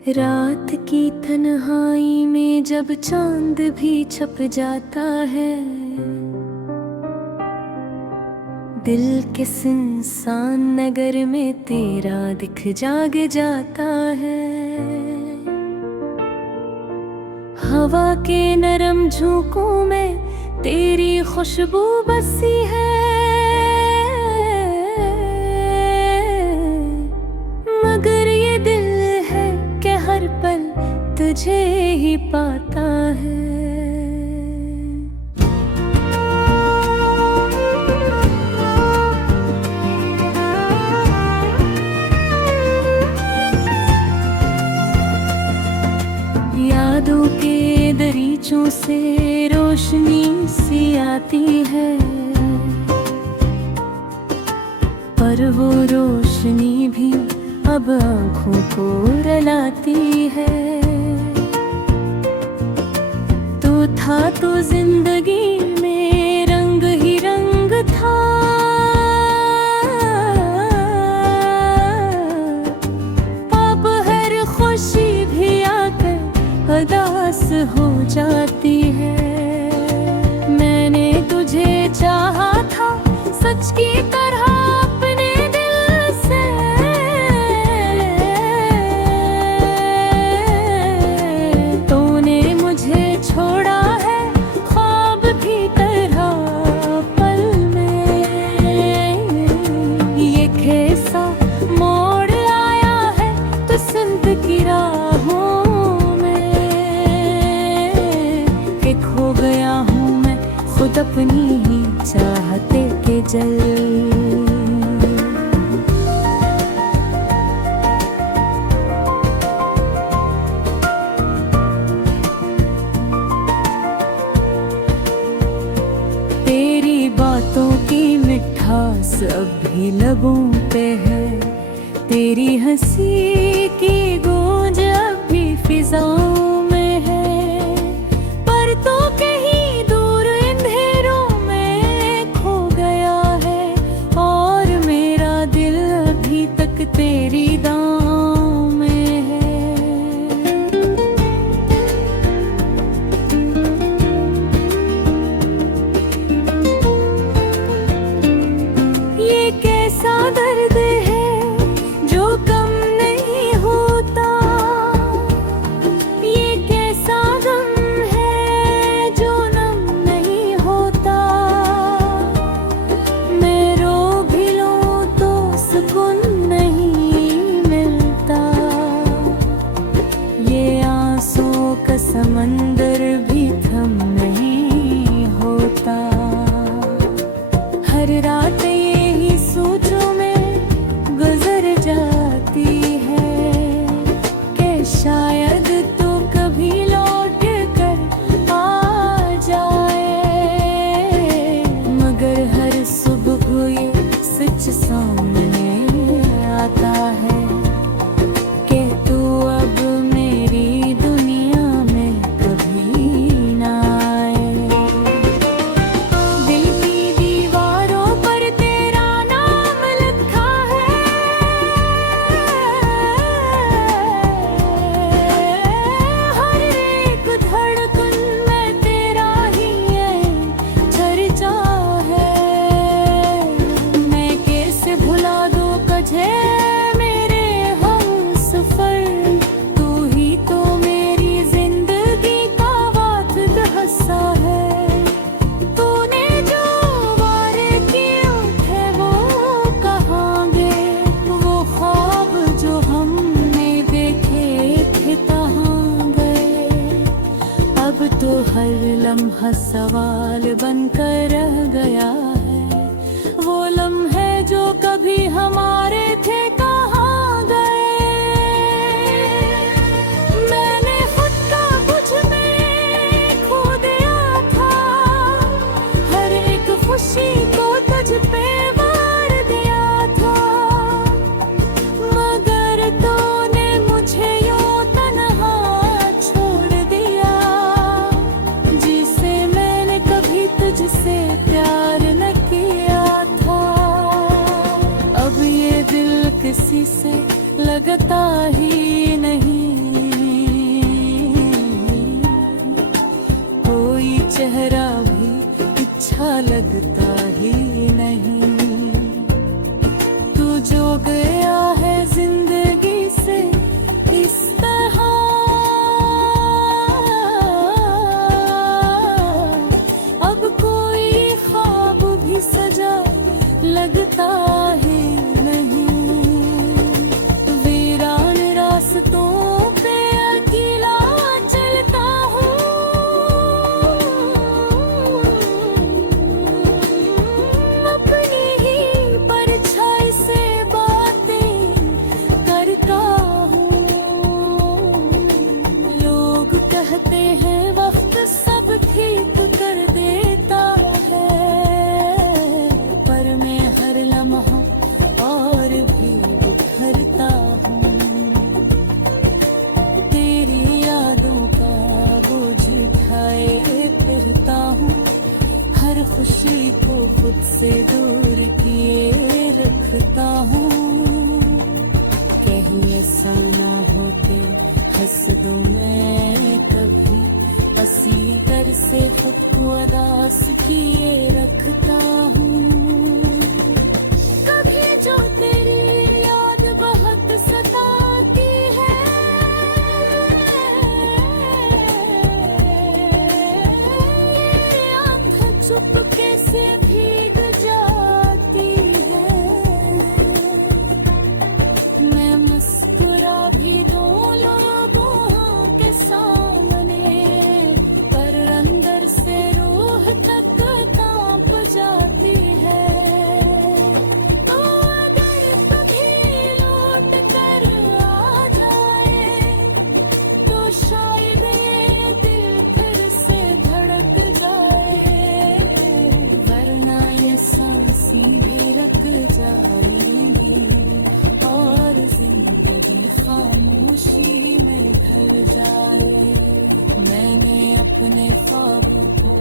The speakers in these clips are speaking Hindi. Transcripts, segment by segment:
रात की तन्हाई में जब चांद भी छप जाता है, दिल के सुनसान नगर में तेरा दिख जाग जाता है। हवा के नरम झोंकों में तेरी खुशबू बसी है, मगर ये दिल है कि हर पल तुझे ही पाता है। यादों के दरीचों से रोशनी सी आती है, पर वो रोशनी भी अब आँखों को रुलाती है। तो था तो जिंदगी में रंग ही रंग था, अब हर खुशी भी आकर उदास हो जाती है। मैंने तुझे चाहा था सच की तरह अपने दिल से, तूने मुझे छोड़ा है ख्वाब की तरह पल में। ये कैसा मोड़ आया है तो जिंदगी राहों खो गया हूँ मैं खुद अपनी ही चाहते के जल। तेरी बातों की मिठास अब भी लबों पे है, तेरी हंसी की गूंज अब भी फिजाओं में है, पर तो कहीं दूर अंधेरों में खो गया है, और मेरा दिल अभी तक तेरी दांव में है। ये कैसा दर्द है जो कम नहीं होता, ये कैसा गम है जो नम नहीं होता। मैं रो भी लूं तो सुकून नहीं मिलता, ये आंसुओं का समंदर भी थम नहीं होता। हर रात यही सोचों में गुजर जाती है कि शायद तू कभी लौट कर आ जाए, मगर हर सुबह ये सच सामने आता है कि तू अब मेरी दुनिया में कभी ना आए। दिल की दीवारों पर तेरा नाम लिखा है, हर एक धड़कन में तेरा ही चर्चा है। मैं कैसे भुला दूं तुझे मेरे हमसफर, तू ही तो मेरी जिंदगी का वाहिद हिस्सा है। तूने जो वारे किए थे वो कहाँ गए, वो ख्वाब जो हमने देखे थे कहाँ गए। अब तो हर लम्हा सवाल बनकर रह गया है, वो लम्हे जो कभी हमारे थे कहाँ गए। मैंने खुद का कुछ में खो दिया था, हर एक खुशी को तुझ पे वार दिया था, मगर तूने मुझे यूं तन्हा छोड़ दिया, जिसे मैंने कभी तुझसे प्यार न किया था। अब ये दिल चेहरा भी अच्छा लगता ही नहीं। तू जो गया है जिंदगी से इस तरह, अब कोई ख्वाब भी सजा लगता ही नहीं। वीरान रास्तों पे अकेला चलता हूँ, अपनी ही परछाई से बातें करता हूँ। लोग कहते हैं वक्त सब ठीक कर देता है, पर मैं हर लम्हा और भी बिखरता हूँ। तेरी यादों का बोझ उठाए फिरता हूँ, हर खुशी को खुद से दूर किए रखता हूँ। कहीं ऐसा ना हो के हंस दूं मैं कभी, हंसी कर से खुद को अदास किए रखता हूँ। कभी जो तेरी याद बहुत सताती है, ये आँखें चुपके से भीग जाती है। मैं मुस्कुरा भी दूं लोगों के सामने, पर अंदर से रूह तक कांप जाती है। तो अगर कभी लौट कर आ जाए, तो शायद ये दिल फिर से धड़क जाए, वरना ये सांसें भी रुक जाएंगी और जिंदगी खामोशी में ढल जाए। मैंने अपने ख्वाबों को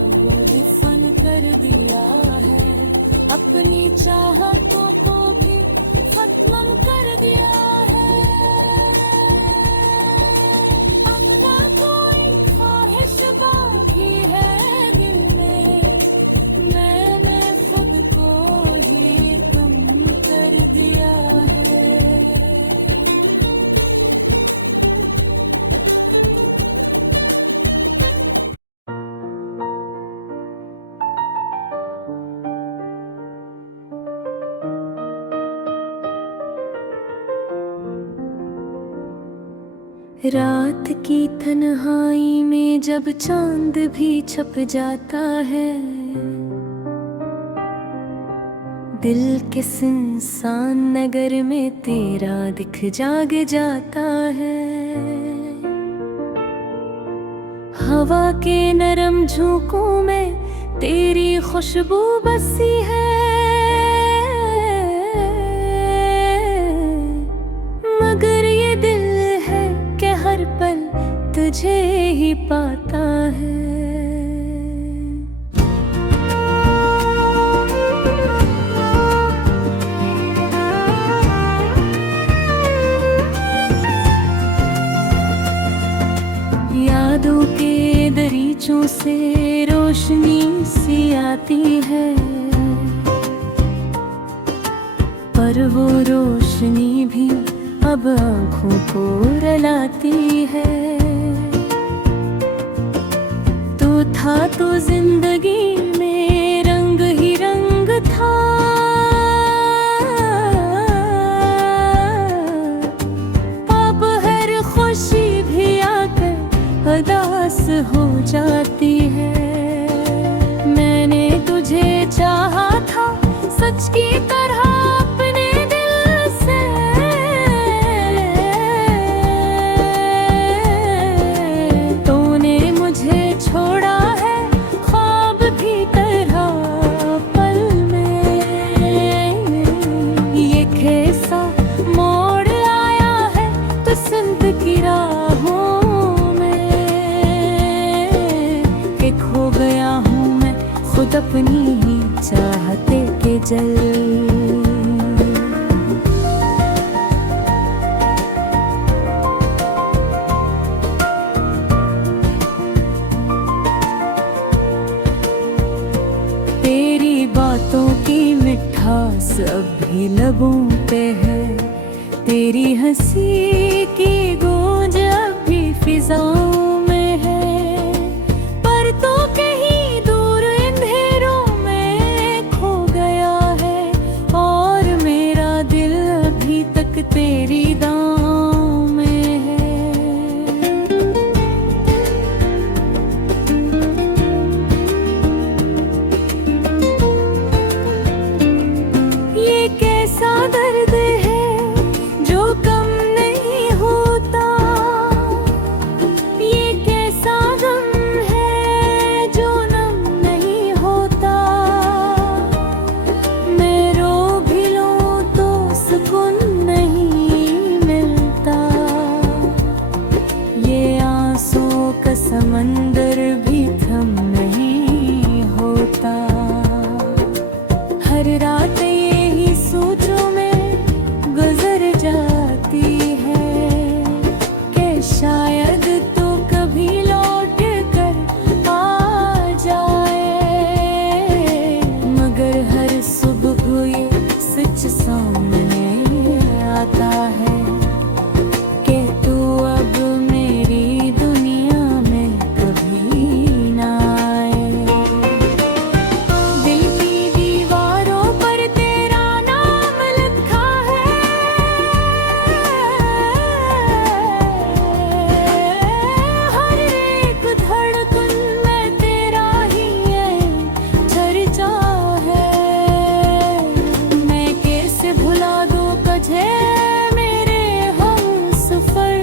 दफन कर दिया है, अपनी चाहतों को भी खत्म कर दिया है। अब ना कोई ख्वाहिश बाकी है दिल में, मैंने खुद को ही कम कर दिया है। रात की तन्हाई में जब चांद भी छप जाता है, दिल के सुनसान नगर में तेरा दिख जाग जाता है। हवा के नरम झोंकों में तेरी खुशबू बसी है, मगर ये दिल है कि हर पल तुझे ही पाता है। यादों के दरीचों से रोशनी सी आती है, पर वो रोशनी भी अब आँखों को रुलाती है। तो था तो जिंदगी में रंग ही रंग था, अब हर खुशी भी आकर उदास हो जाती है। मैंने तुझे चाहा था सच की तरह अपने दिल से, तूने मुझे छोड़ा है ख्वाब भी तरह पल में। ये कैसा मोड़ आया है तो जिंदगी राहों में, कि खो गया हूँ मैं खुद अपनी ही चाहते के जल। अब भी लबों पे है, तेरी हंसी की गूंज अब भी फिजाओं में है। पर तो कहीं दूर अंधेरों में खो गया है, और मेरा दिल अभी तक तेरी दांव में है। ये कैसा दर्द है जो कम नहीं होता, ये कैसा गम है जो नम नहीं होता। मैं रो भी लूं तो सुकून नहीं मिलता, ये आंसुओं का समंदर भी थम नहीं होता। हर रात यही सोचों में गुजर जाती है कि शायद तो कभी लौट कर आ जाए, मगर हर सुबह ये सच सामने आता है कि तू अब मेरी दुनिया में कभी ना आए। दिल की दीवारों पर तेरा नाम लिखा है, हर एक धड़कन में तेरा ही चर्चा है। मैं कैसे भुला दूं तुझे मेरे हमसफर,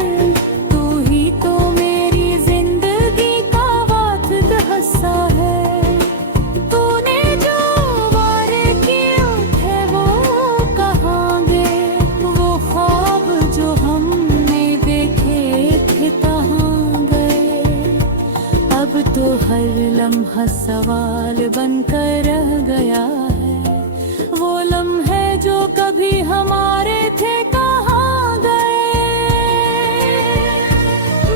तू ही तो मेरी जिंदगी का वाहिद हिस्सा है। तूने जो वारे किए थे वो कहाँ गए, वो ख्वाब जो हमने देखे थे कहाँ गए। अब तो हर लम्हा सवाल बनकर रह गया है, वो लम्हे जो कभी हमारे थे कहाँ गए।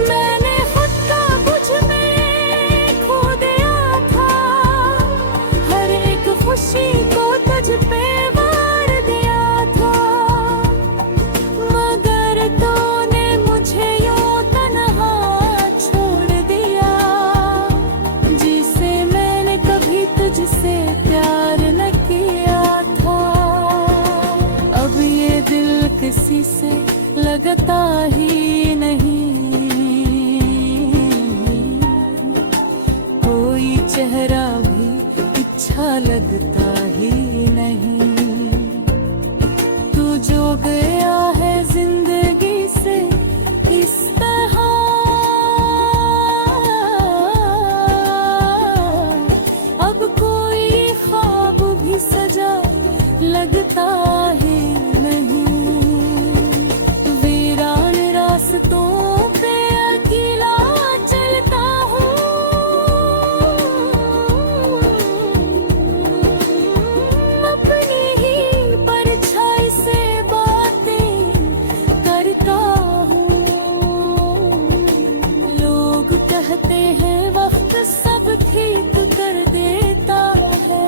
मैंने खुद का मुझ में खो दिया था, हर एक खुशी को तुझ पे वार दिया था, मगर तूने मुझे यूं तन्हा छोड़ दिया, जिसे मैंने कभी तुझसे प्यार न किया था। अब ये दिल किसी से लगता ही नहीं, कोई चेहरा भी अच्छा लगता ही नहीं। तू जो गया है जिंदगी से इस तरह, अब कोई ख्वाब भी सजा लगता ही नहीं। वीरान रास्तों पे अकेला चलता हूँ, अपनी ही परछाई से बातें करता हूँ। लोग कहते हैं वक्त सब ठीक कर देता है,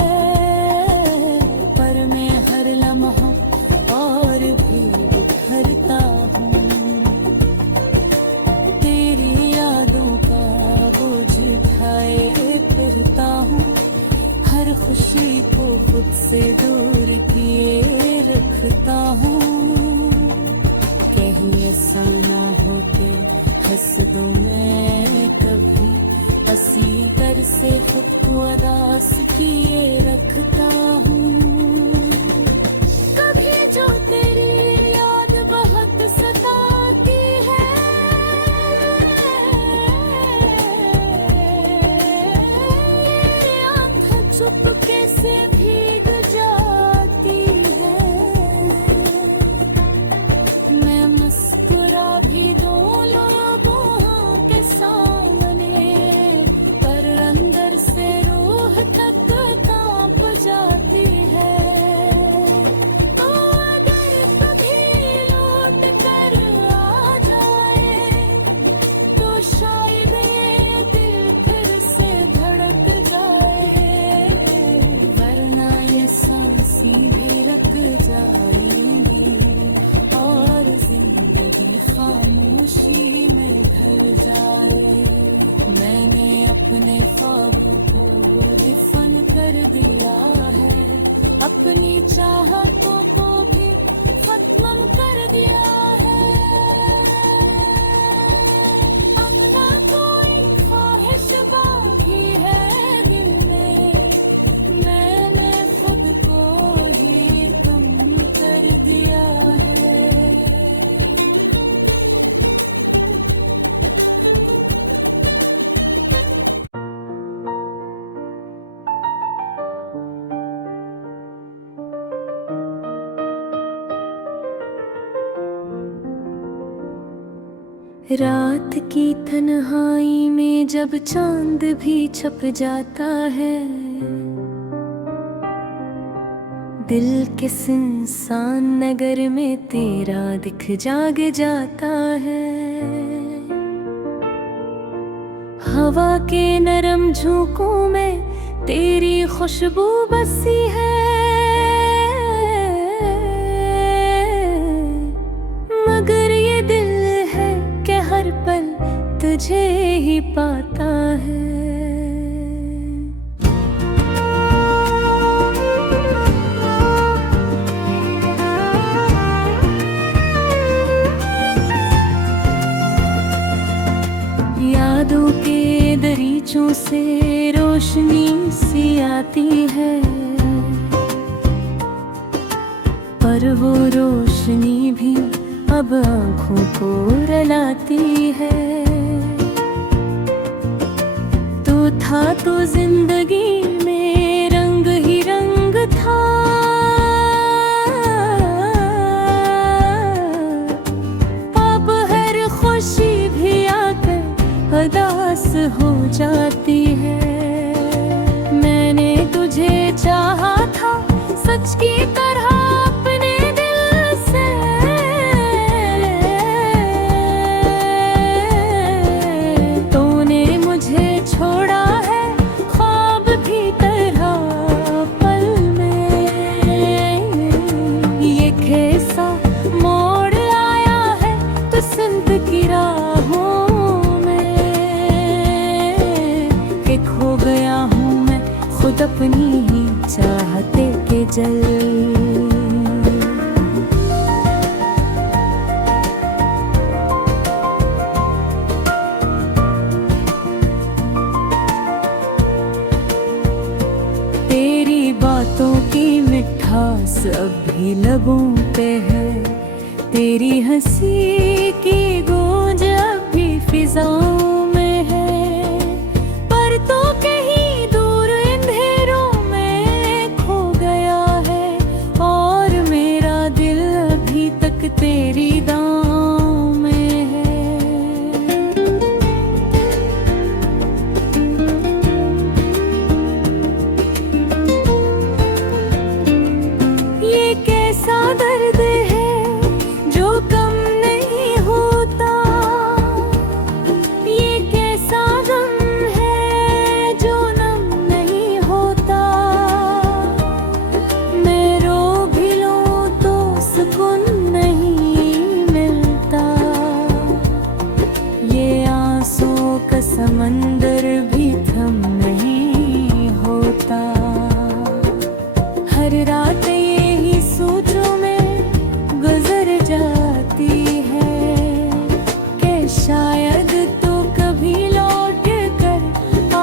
पर मैं हर लम्हा और भी बिखरता हूँ। तेरी यादों का बोझ उठाए फिरता हूँ, हर खुशी को खुद से दूर किए रखता हूँ। कहीं ऐसा ना हो के हंस दूं मैं कभी, हंसी कर से खुद को अदास किए रखता हूँ। कभी जो तेरी याद बहुत सताती है, ये आँखें चुपके से भीग जाती है। मैं मुस्कुरा भी दूं लोगों के सामने, पर अंदर से रूह तक कांप जाती है। तो अगर कभी लौट कर आ जाए, तो शायद ये दिल फिर से धड़क जाए, वरना रात की तन्हाई में जब चांद भी छप जाता है, दिल के सुनसान नगर में तेरा दिख जाग जाता है। हवा के नरम झोंकों में तेरी खुशबू बसी है, मगर ये दिल है कि हर पल तुझे ही पाता है। यादों के दरीचों से रोशनी सी आती है, पर वो रोशनी भी अब आँखों को रुलाती है। तू था तो जिंदगी में रंग ही रंग था, अब हर खुशी भी आकर उदास हो जाती है। मैंने तुझे चाहा था सच की तरह अपने दिल से, तूने मुझे छोड़ा है ख्वाब भी तरह पल में। ये कैसा मोड़ आया है तो संत की राहों में, कि खो गया हूँ मैं खुद अपनी ही चाहते के जल। तेरी बातों की मिठास अब भी लबों पे है, तेरी हंसी की गूंज अब भी फिजाओं में है, पर तो कहीं दूर अंधेरों में खो गया है, और मेरा दिल अभी तक तेरी दांव में है। ये कैसा दर्द है जो कम नहीं होता, ये कैसा गम है जो नम नहीं होता। मैं रो भी लूं तो सुकून नहीं मिलता, ये आंसुओं का समंदर भी थम नहीं होता। हर रात यही सोचों में गुजर जाती है, कि शायद तो कभी लौट कर आ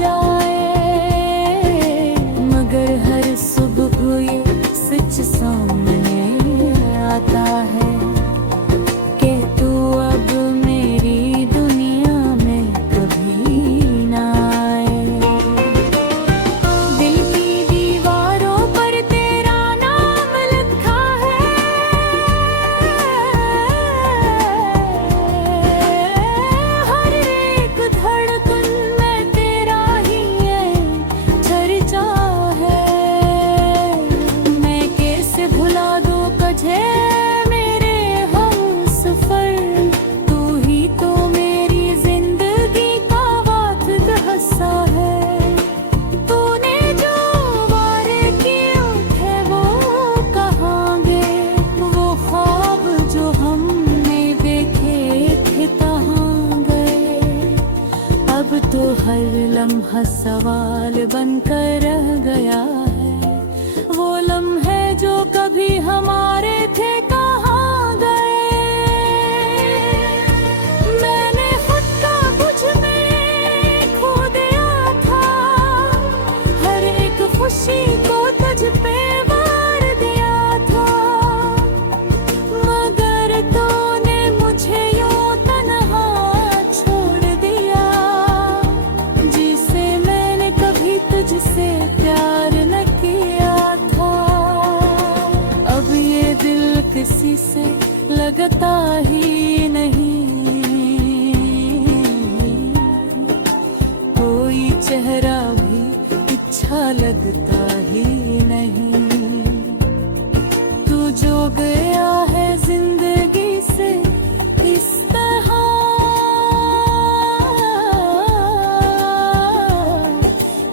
जाए, मगर हर सुबह ये सच सामने आता है, कि तू अब मेरी दुनिया में कभी ना आए। दिल की दीवारों पर तेरा नाम लिखा है, हर एक धड़कन में तेरा ही है चर्चा है। मैं कैसे भुला दूं तुझे मेरे हमसफर, तू ही तो मेरी जिंदगी का वाक़िद हिस्सा है। तूने जो वारे किए थे वो कहाँ गए, वो ख्वाब जो हमने देखे थे कहाँ गए। अब तो हर लम्हा सवाल बनकर रह गया है, वो लम्हे जो कभी हमारे थे कहाँ गए। मैंने खुद का कुछ में खो दिया था, हर एक खुशी को तुझ पे वार दिया था, मगर तूने मुझे यूं तन्हा छोड़ दिया, जिसे मैंने कभी तुझसे प्यार न किया था। अब ये दिल किस चेहरा भी अच्छा लगता ही नहीं। तू जो गया है जिंदगी से इस तरह,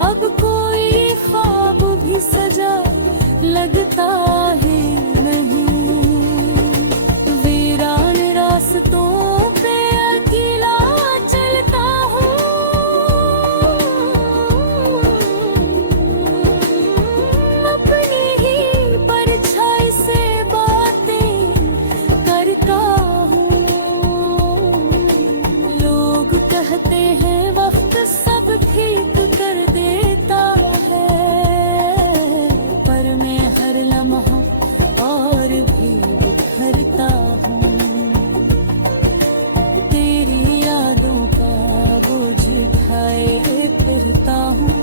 अब कोई ख्वाब भी सजा लगता ही नहीं। वीरान रास्तों पे अकेला चलता हूँ, अपनी ही परछाई से बातें करता हूँ। लोग कहते हैं वक्त सब ठीक कर देता है, पर मैं हर लम्हा और भी बिखरता हूँ। तेरी यादों का बोझ उठाए फिरता हूँ,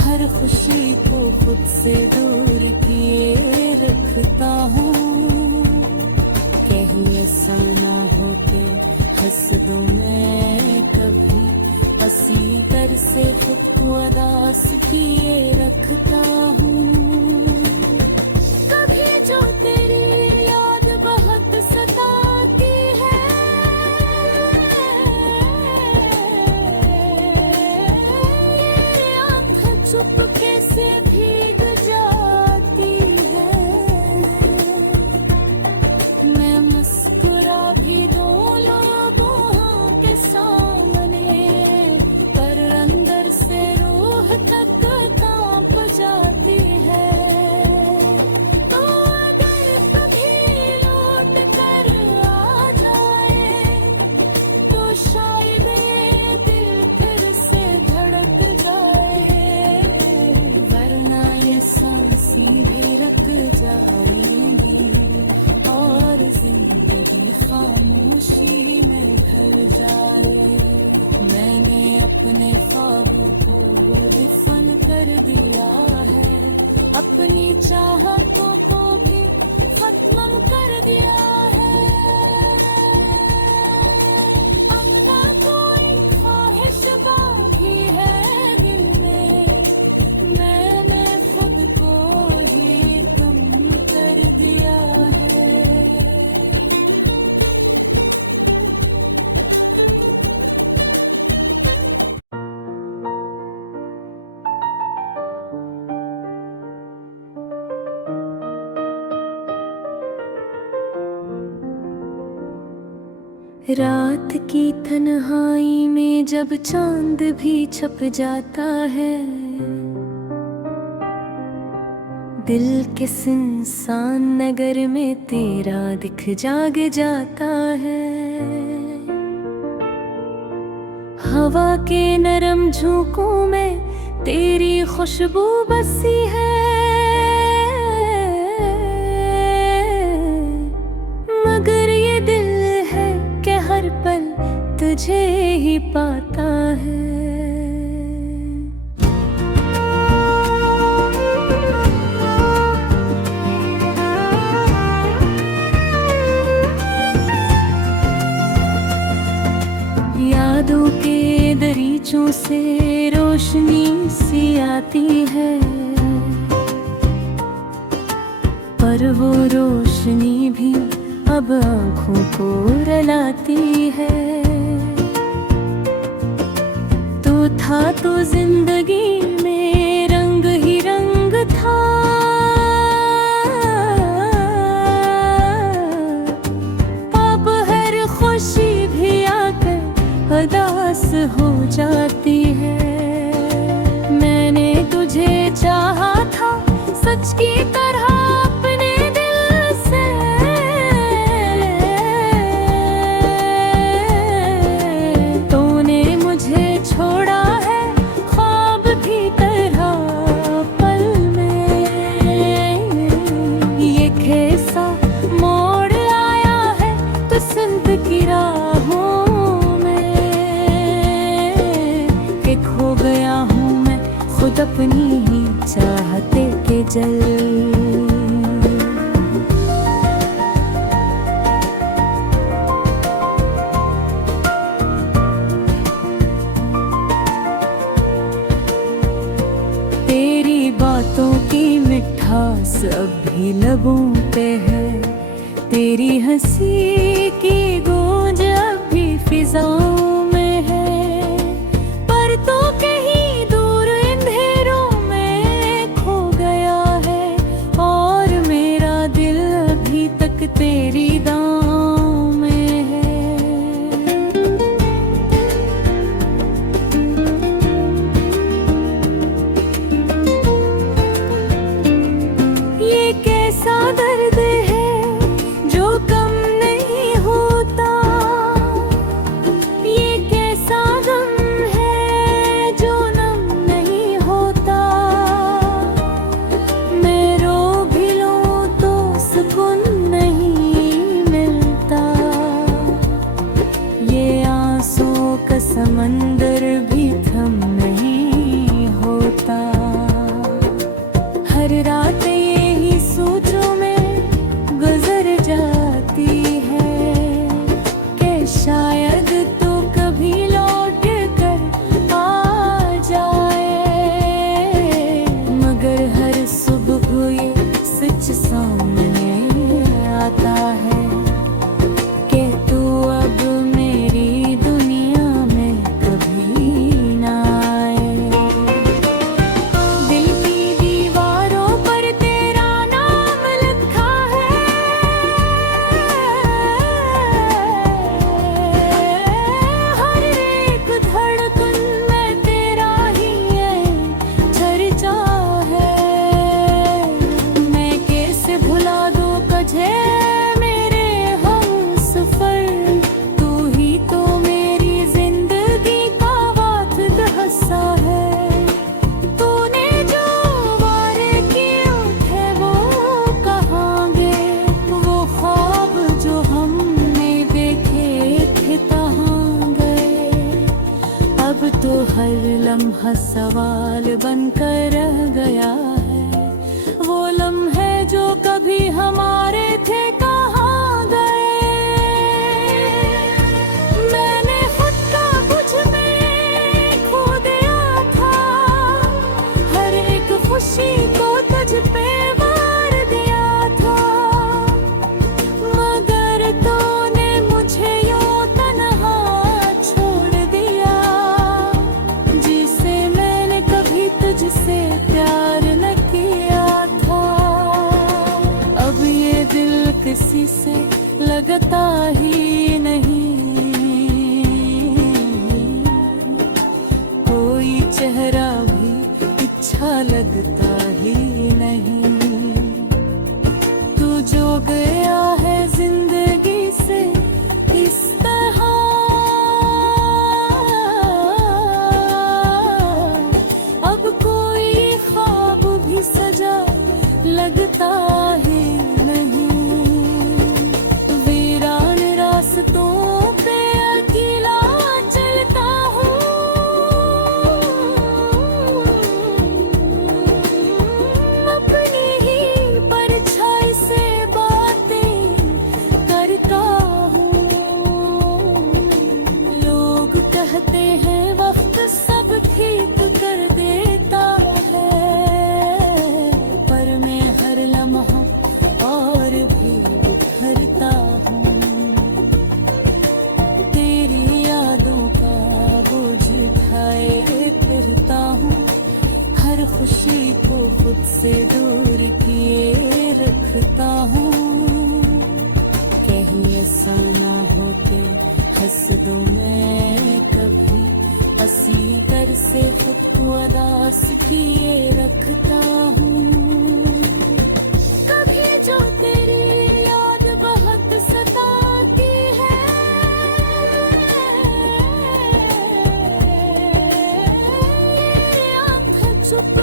हर खुशी को खुद से दूर किए रखता हूँ। कहीं ऐसा ना हो के हंस दूं मैं कभी, असीकर से खुद को अदास किए रखता हूँ। कभी जो तेरी याद बहुत सताती है, ये आँखें चुपके से भीग जाती है। मैं मुस्कुरा भी दूं लोगों के सामने, पर अंदर से रूह तक कांप जाती है। तो अगर कभी लौट कर आ जाए, तो शायद ये दिल फिर से धड़क जाए, वरना ये सांसें भी रुक जाएंगी और जिंदगी खामोशी में ढल जाए। मैंने अपने ख्वाब को दफन कर दिया है, अपनी चाहतों को भी खत्म कर दिया है। अब ना कोई ख्वाहिश बाकी है दिल में, मैंने खुद को ही कम कर दिया है। रात की तन्हाई में जब चांद भी छप जाता है, दिल के सुनसान नगर में तेरा दिख जाग जाता है। हवा के नरम झोंकों में तेरी खुशबू बसी है, मगर ये दिल है कि हर पल तुझे ही पाता है। यादों के दरीचों से रोशनी सी आती है, पर वो रोशनी भी अब आँखों को रुलाती है। तो था तो जिंदगी में रंग ही रंग था, अब हर खुशी भी आकर उदास हो जाती है। मैंने तुझे चाहा था सच की तरह अपने दिल से, तूने मुझे छोड़ा है ख्वाब की तरह पल में। ये कैसा मोड़ आया है तो संत की राहों में, कि खो गया हूँ मैं खुद अपनी ही चाहते के जल। बातों की मिठास अब भी लबों पे है, तेरी हंसी की गूंज अब भी फिजाओं में है। पर तो कहीं दूर अंधेरों में खो गया है, और मेरा दिल अभी तक तेरी दांव में है। ये कैसा दर्द है जो कम नहीं होता, ये कैसा गम है जो नम नहीं होता। मैं रो भी लूं तो सुकून नहीं मिलता, ये आंसुओं का समंदर भी थम नहीं होता। हर रात यही सोचों में गुजर जाती है कि शायद तू कभी लौट कर आ जाए, मगर हर सुबह ये सच सामने आता है कि तू अब मेरी दुनिया में कभी ना आए। दिल की दीवारों पर तेरा नाम लिखा है, हर एक धड़कन में तेरा ही है चर्चा है। मैं कैसे भुला दूं तुझे मेरे हमसफर, तू ही तो मेरी जिंदगी का वाहिद हिस्सा है। तूने जो वारे किए थे वो कहाँ गए, वो ख्वाब जो हमने देखे थे कहाँ गए। अब तो हर लम्हा सवाल बनकर रह गया है, वो लम्हे जो कभी हमारे थे कहाँ गए। मैंने खुद का कुछ में खो दिया था, हर एक खुशी को तुझ पे वार दिया था, मगर तूने मुझे यूं तन्हा छोड़ दिया, जिसे मैंने कभी तुझसे प्यार न किया था। अब ये दिल किसी से लगता ही नहीं, कोई चेहरा भी अच्छा लगता ही नहीं। तू जो गया है जिंदगी से इस तरह, अब कोई ख्वाब भी सजा लगता ही नहीं। वीरान रास्तों पे अकेला चलता हूँ, अपनी ही परछाई से बातें करता हूँ। लोग कहते हैं वक्त सब ठीक कर देता है, पर मैं हर लम्हा और भी बिखरता हूँ। तेरी यादों का बोझ उठाए फिरता हूँ, हर खुशी को खुद से दूर किए रखता हूँ। कहीं ऐसा ना हो के हंस दूं मैं कभी, हंसी कर से खुद को उदास किए रखता हूँ। कभी जो तेरी याद बहुत सताती है, ये आँख चुप